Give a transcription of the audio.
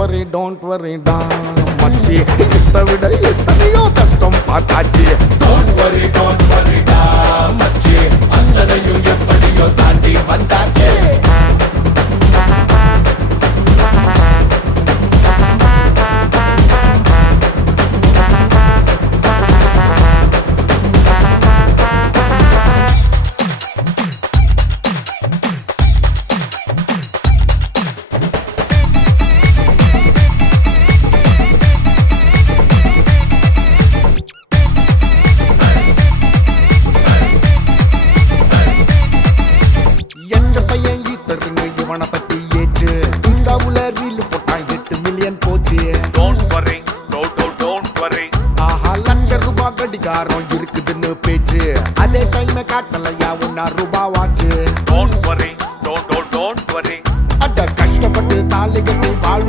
Don't worry டா மச்சி, இதை விட எத்தனையோ கஷ்டம் பார்த்தாச்சு. டோன்ட் வரி டா மச்சி, அத்தனையும் எப்படியோ தாண்டி வந்தாச்சு.